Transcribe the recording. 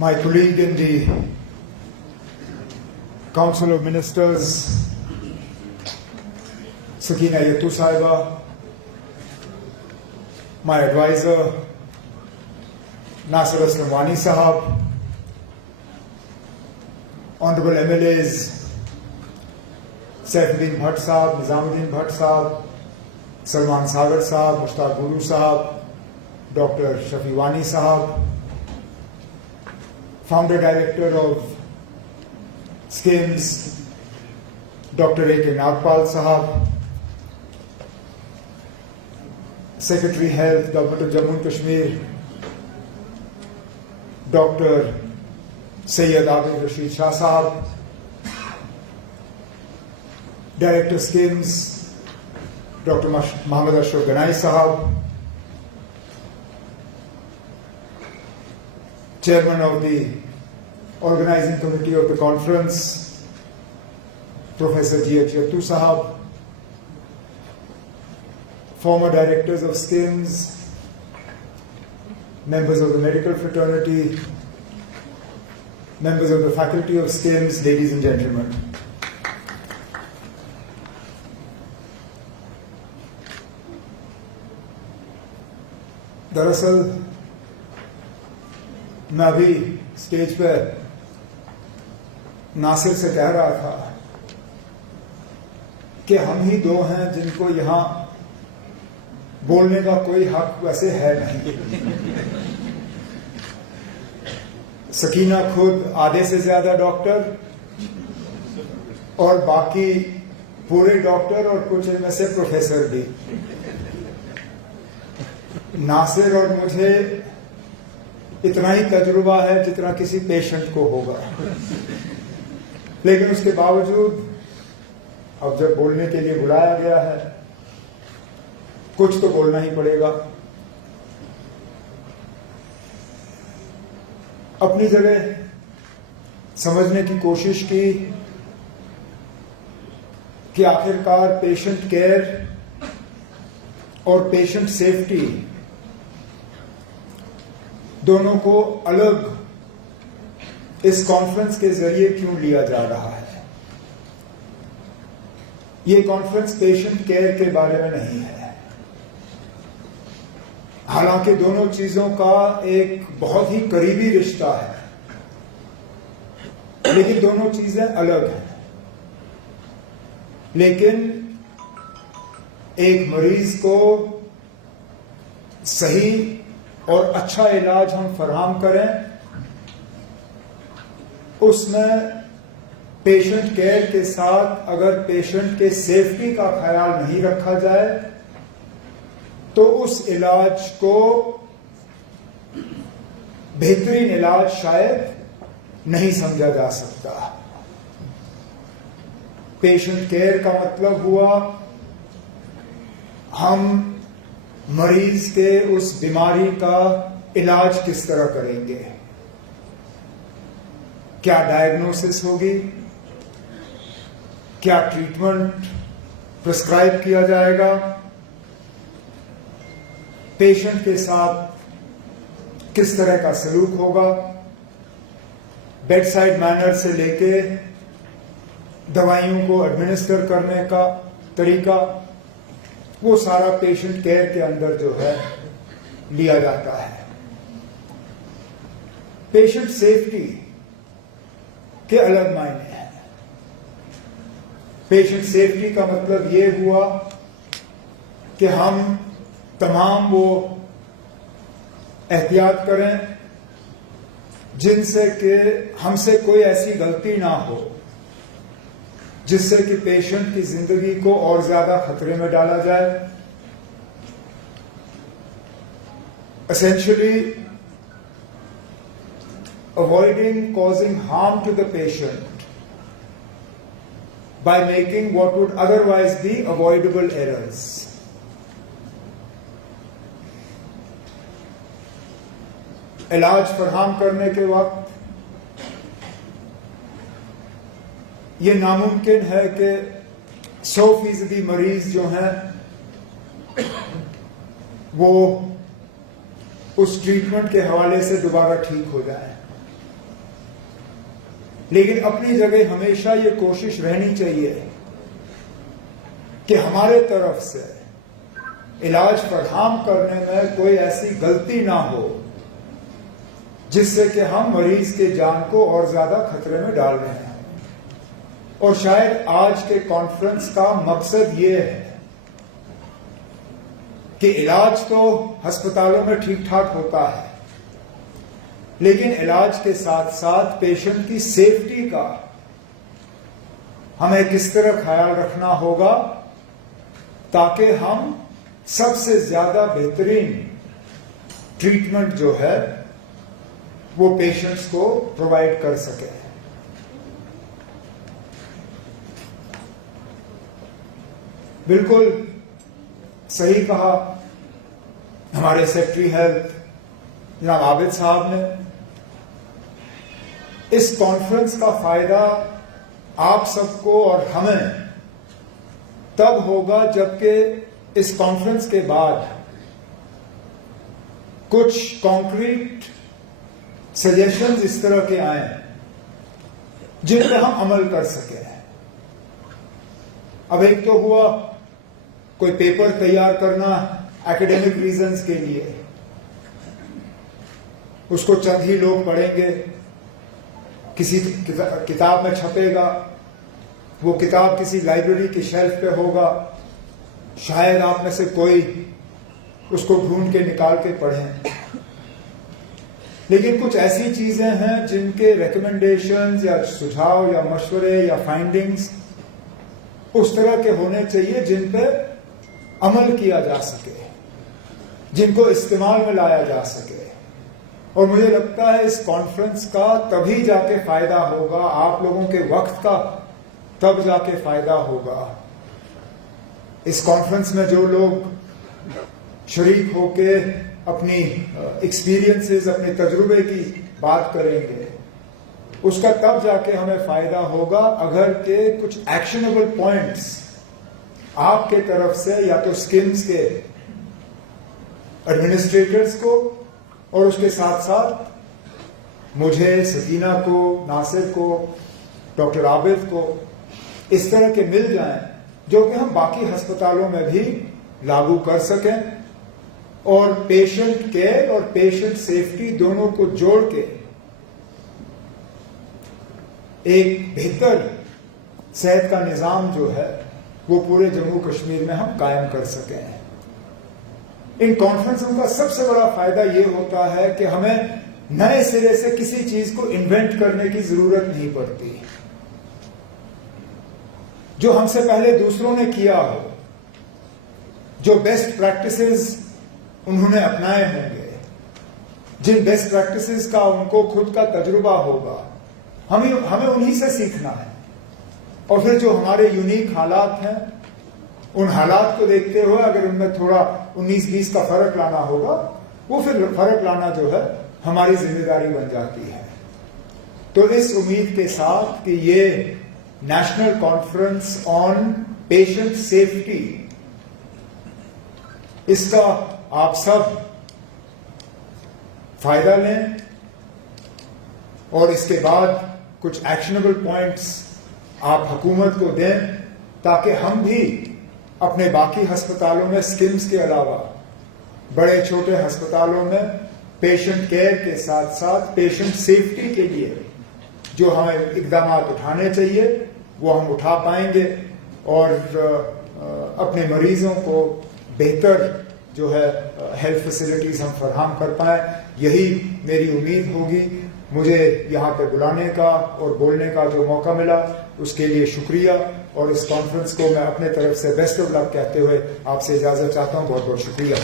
my colleague in the Council of Ministers, Sakina Yattu Sahiba, my advisor, Nasir Aslam Wani Sahab, Honorable MLAs, Saifuddin Bhatt Sahab, Nizamuddin Bhatt Sahab, Salman Sagar Sahab, Mushtaq Guru Sahab, Dr. Shafi Wani Sahab, Founder Director of SKIMS, Dr. A.K. Nagpal Sahab, Secretary Health, Government of Jammu and Kashmir, Dr. Sayyid Abid Rashid Shah Sahab, Director SKIMS, Dr. Muhammad Ashraf Ganai Sahab, Chairman of the Organizing Committee of the Conference, Professor G.H. Yattu Sahab, former directors of SKIMS, members of the medical fraternity, members of the faculty of SKIMS, ladies and gentlemen. दरअसल मैं अभी stage पे नासिर से कह रहा था कि हम ही दो हैं जिनको यहां बोलने का कोई हक वैसे है नहीं। सकीना खुद आधे से ज्यादा डॉक्टर और बाकी पूरे डॉक्टर और कुछ इनमें से प्रोफेसर भी। नासिर और मुझे इतना ही तजुर्बा है जितना किसी पेशेंट को होगा, लेकिन उसके बावजूद अब जब बोलने के लिए बुलाया गया है कुछ तो बोलना ही पड़ेगा। अपनी जगह समझने की कोशिश की कि आखिरकार पेशेंट केयर और पेशेंट सेफ्टी दोनों को अलग इस कॉन्फ्रेंस के जरिए क्यों लिया जा रहा है। ये कॉन्फ्रेंस पेशेंट केयर के बारे में नहीं है, हालांकि दोनों चीजों का एक बहुत ही करीबी रिश्ता है, लेकिन दोनों चीजें अलग हैं। लेकिन एक मरीज को सही और अच्छा इलाज हम फराहम करें, उसमें पेशेंट केयर के साथ अगर पेशेंट के सेफ्टी का ख्याल नहीं रखा जाए तो उस इलाज को बेहतरीन इलाज शायद नहीं समझा जा सकता। पेशेंट केयर का मतलब हुआ हम मरीज के उस बीमारी का इलाज किस तरह करेंगे, क्या डायग्नोसिस होगी, क्या ट्रीटमेंट प्रिस्क्राइब किया जाएगा, पेशेंट के साथ किस तरह का सलूक होगा, बेड साइड मैनर से लेके दवाइयों को एडमिनिस्टर करने का तरीका, वो सारा पेशेंट केयर के अंदर जो है लिया जाता है। पेशेंट सेफ्टी के अलग मायने हैं। पेशेंट सेफ्टी का मतलब ये हुआ कि हम तमाम वो एहतियात करें जिनसे कि हमसे कोई ऐसी गलती ना हो जिससे कि पेशेंट की जिंदगी को और ज्यादा खतरे में डाला जाए। Essentially, avoiding causing harm to the patient by making what would otherwise be avoidable errors. इलाज फराहम करने के वक्त ये नामुमकिन है कि 100% मरीज जो हैं वो उस ट्रीटमेंट के हवाले से दोबारा ठीक हो जाए। लेकिन अपनी जगह हमेशा ये कोशिश रहनी चाहिए कि हमारे तरफ से इलाज फराहम करने में कोई ऐसी गलती ना हो जिससे कि हम मरीज के जान को और ज्यादा खतरे में डाल रहे हैं। और शायद आज के कॉन्फ्रेंस का मकसद ये है कि इलाज तो अस्पतालों में ठीक ठाक होता है, लेकिन इलाज के साथ साथ पेशेंट की सेफ्टी का हमें किस तरह ख्याल रखना होगा ताकि हम सबसे ज्यादा बेहतरीन ट्रीटमेंट जो है वो पेशेंट्स को प्रोवाइड कर सके। बिल्कुल सही कहा हमारे सेक्रेटरी हेल्थ जनाब आबिद साहब ने। इस कॉन्फ्रेंस का फायदा आप सबको और हमें तब होगा जबकि इस कॉन्फ्रेंस के बाद कुछ कॉन्क्रीट सजेशंस इस तरह के आए जिन पर हम अमल कर सके। अब एक तो हुआ कोई पेपर तैयार करना एकेडमिक रीजंस के लिए, उसको चंद ही लोग पढ़ेंगे, किसी किताब में छपेगा, वो किताब किसी लाइब्रेरी की शेल्फ पे होगा, शायद आप में से कोई उसको ढूंढ के निकाल के पढ़ें। लेकिन कुछ ऐसी चीजें हैं जिनके रिकमेंडेशंस या सुझाव या मशवरे या फाइंडिंग्स उस तरह के होने चाहिए जिन पे अमल किया जा सके, जिनको इस्तेमाल में लाया जा सके। और मुझे लगता है इस कॉन्फ्रेंस का तभी जाके फायदा होगा, आप लोगों के वक्त का तब जाके फायदा होगा। इस कॉन्फ्रेंस में जो लोग शरीक होके अपनी एक्सपीरियंसेस, अपने तजुर्बे की बात करेंगे, उसका तब जाके हमें फायदा होगा अगर के कुछ एक्शनेबल पॉइंट्स आपके तरफ से या तो स्किम्स के एडमिनिस्ट्रेटर्स को और उसके साथ साथ मुझे, सकीना को, नासिर को, डॉक्टर आबिद को इस तरह के मिल जाएं जो कि हम बाकी अस्पतालों में भी लागू कर सकें और पेशेंट केयर और पेशेंट सेफ्टी दोनों को जोड़ के एक बेहतर सेहत का निजाम जो है वो पूरे जम्मू कश्मीर में हम कायम कर सकें। इन कॉन्फ्रेंसों का सबसे बड़ा फायदा ये होता है कि हमें नए सिरे से किसी चीज को इन्वेंट करने की जरूरत नहीं पड़ती। जो हमसे पहले दूसरों ने किया हो, जो बेस्ट प्रैक्टिसेस उन्होंने अपनाए होंगे, जिन बेस्ट प्रैक्टिसेस का उनको खुद का तजुर्बा होगा, हमें उन्हीं से सीखना है। और फिर जो हमारे यूनिक हालात हैं, उन हालात को देखते हुए अगर उनमें थोड़ा 19-20 का फर्क लाना होगा, वो फिर फर्क लाना जो है हमारी जिम्मेदारी बन जाती है। तो इस उम्मीद के साथ कि ये national conference on patient safety, इसका आप सब फायदा लें और इसके बाद कुछ एक्शनेबल पॉइंट्स आप हुकूमत को दें ताकि हम भी अपने बाकी अस्पतालों में स्किम्स के अलावा बड़े छोटे अस्पतालों में पेशेंट केयर के साथ साथ पेशेंट सेफ्टी के लिए जो हमें इकदाम उठाने चाहिए वो हम उठा पाएंगे और अपने मरीजों को बेहतर जो है हेल्थ फैसिलिटीज हम फराहम कर पाए। यही मेरी उम्मीद होगी। मुझे यहाँ पे बुलाने का और बोलने का जो मौका मिला उसके लिए शुक्रिया और इस कॉन्फ्रेंस को मैं अपने तरफ से बेस्ट ऑफ लक कहते हुए आपसे इजाजत चाहता हूँ। बहुत बहुत शुक्रिया।